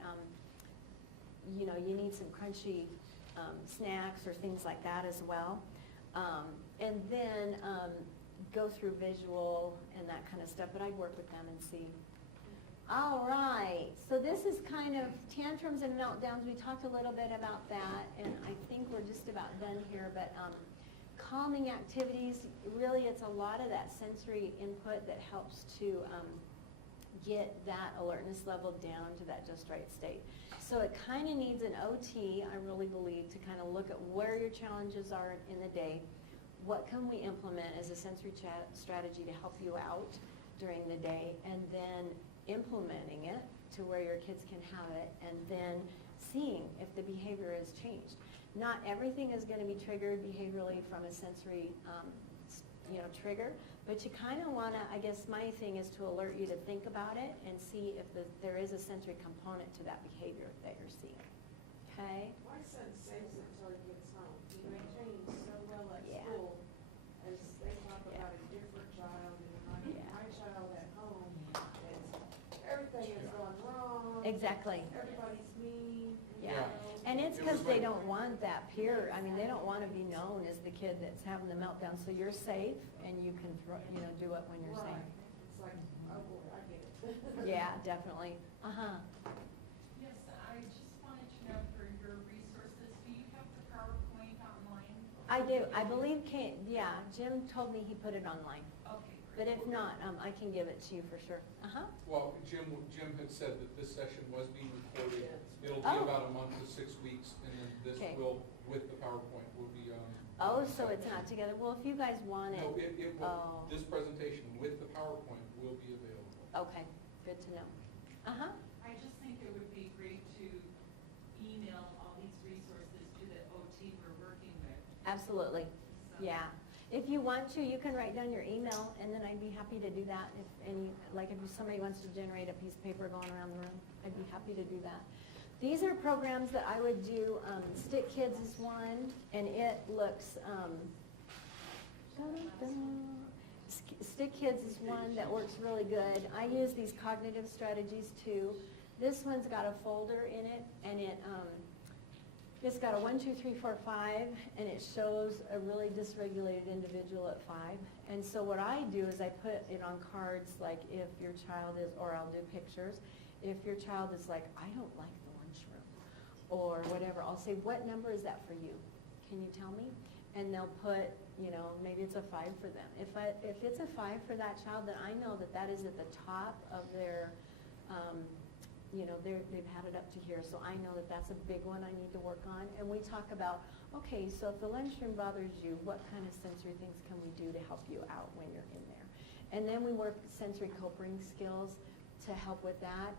you need some crunchy snacks or things like that as well. And then go through visual and that kind of stuff, but I'd work with them and see. All right, so this is kind of tantrums and meltdowns. We talked a little bit about that, and I think we're just about done here, but calming activities, really it's a lot of that sensory input that helps to get that alertness level down to that just right state. So it kind of needs an OT, I really believe, to kind of look at where your challenges are in the day. What can we implement as a sensory strategy to help you out during the day, and then implementing it to where your kids can have it, and then seeing if the behavior has changed. Not everything is going to be triggered behaviorally from a sensory trigger, but you kind of want to, I guess my thing is to alert you to think about it and see if there is a sensory component to that behavior that you're seeing. Okay? My son saves it until he gets home. He maintains so well at Yeah. school, as they talk Yeah. about a different child, and Yeah. my child at home, everything is going wrong. Exactly. Everybody's mean. Yeah. And it's because they don't want that peer, they don't want to be known as the kid that's having the meltdown, so you're safe and you can, do it when you're Right. safe. It's like, oh boy, I get it. Yeah, definitely. Uh-huh. Yes, I just wanted to know for your resources, do you have the PowerPoint online? I do. I believe, Jim told me he put it online. Okay, But great. if not, I can give it to you for sure. Uh-huh. Well, Jim had said that this session was being recorded. It'll be Oh. about a month to 6 weeks, and then this Okay. will, with the PowerPoint, will be on. Oh, so it's not together. Well, if you guys want it. No, it will, Oh. this presentation with the PowerPoint will be available. Okay, good to know. Uh-huh. I just think it would be great to email all these resources to the OT we're working with. Absolutely. So- Yeah. If you want to, you can write down your email, and then I'd be happy to do that. If somebody wants to generate a piece of paper going around the room, I'd be happy to do that. These are programs that I would do. Stick Kids is one, and it looks, Stick Kids is one that works really good. I use these cognitive strategies too. This one's got a folder in it, and it's got a 1, 2, 3, 4, 5, and it shows a really dysregulated individual at 5. And so what I do is I put it on cards, like if your child is, or I'll do pictures, if your child is like, I don't like the lunchroom, or whatever, I'll say, what number is that for you? Can you tell me? And they'll put, maybe it's a 5 for them. If it's a 5 for that child, then I know that is at the top of their, they've had it up to here, so I know that that's a big one I need to work on. And we talk about, okay, so if the lunchroom bothers you, what kind of sensory things can we do to help you out when you're in there? And then we work sensory coping skills to help with that.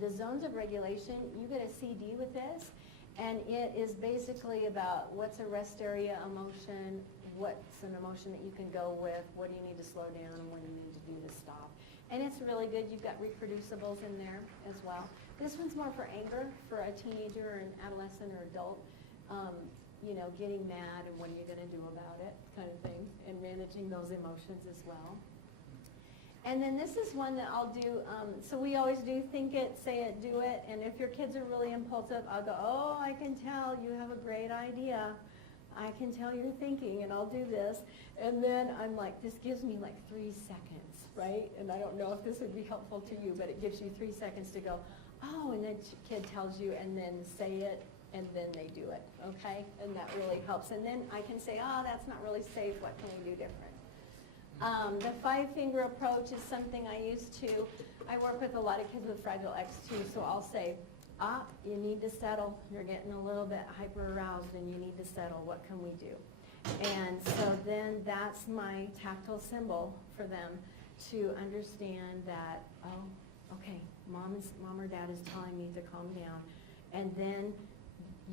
The zones of regulation, you get a CD with this, and it is basically about what's a rest area emotion, what's an emotion that you can go with, what do you need to slow down, and what do you need to do to stop. And it's really good. You've got reproducibles in there as well. This one's more for anger, for a teenager or an adolescent or adult, getting mad and what are you going to do about it kind of thing, and managing those emotions as well. And then this is one that I'll do, so we always do think it, say it, do it, and if your kids are really impulsive, I'll go, oh, I can tell you have a great idea. I can tell you're thinking, and I'll do this. And then I'm like, this gives me like 3 seconds, right? And I don't know if this would be helpful to you, but it gives you 3 seconds to go, oh, and then kid tells you, and then say it, and then they do it, okay? And that really helps. And then I can say, oh, that's not really safe, what can we do different? The 5-finger approach is something I use too. I work with a lot of kids with Fragile X too, so I'll say, you need to settle. You're getting a little bit hyper-aroused and you need to settle. What can we do? And so then that's my tactile symbol for them to understand that, oh, okay, mom or dad is telling me to calm down. And then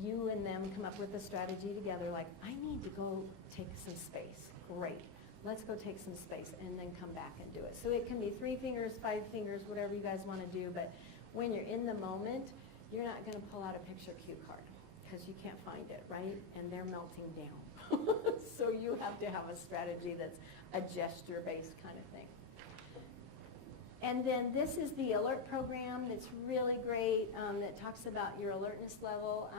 you and them come up with a strategy together, like, I need to go take some space. Great. let's go take some space and then come back and do it. So it can be 3 fingers, 5 fingers, whatever you guys want to do, but when you're in the moment, you're not going to pull out a picture cue card because you can't find it, right? And they're melting down. So you have to have a strategy that's a gesture-based kind of thing. And then this is the alert program. It's really great. That talks about your alertness level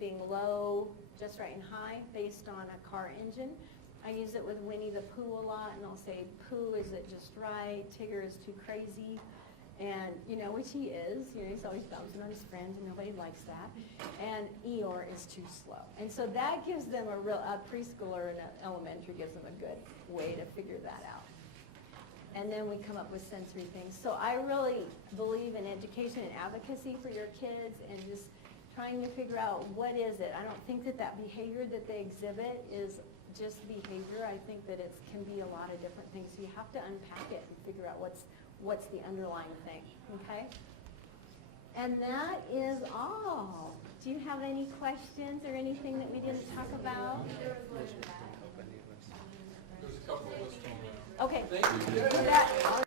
being low, just right, and high based on a car engine. I use it with Winnie the Pooh a lot, and I'll say, Pooh, is it just right? Tigger is too crazy. And, you know, which he is. You know, he's always bouncing on his friends, and nobody likes that. And Eeyore is too slow. And so that gives them a preschooler and an elementary gives them a good way to figure that out. And then we come up with sensory things. So I really believe in education and advocacy for your kids and just trying to figure out what is it. I don't think that that behavior that they exhibit is just behavior. I think that it can be a lot of different things. So you have to unpack it and figure out what's the underlying thing, okay? And that is all. Do you have any questions or anything that we didn't talk about? There's a couple of lists on there. Okay. Thank you. That-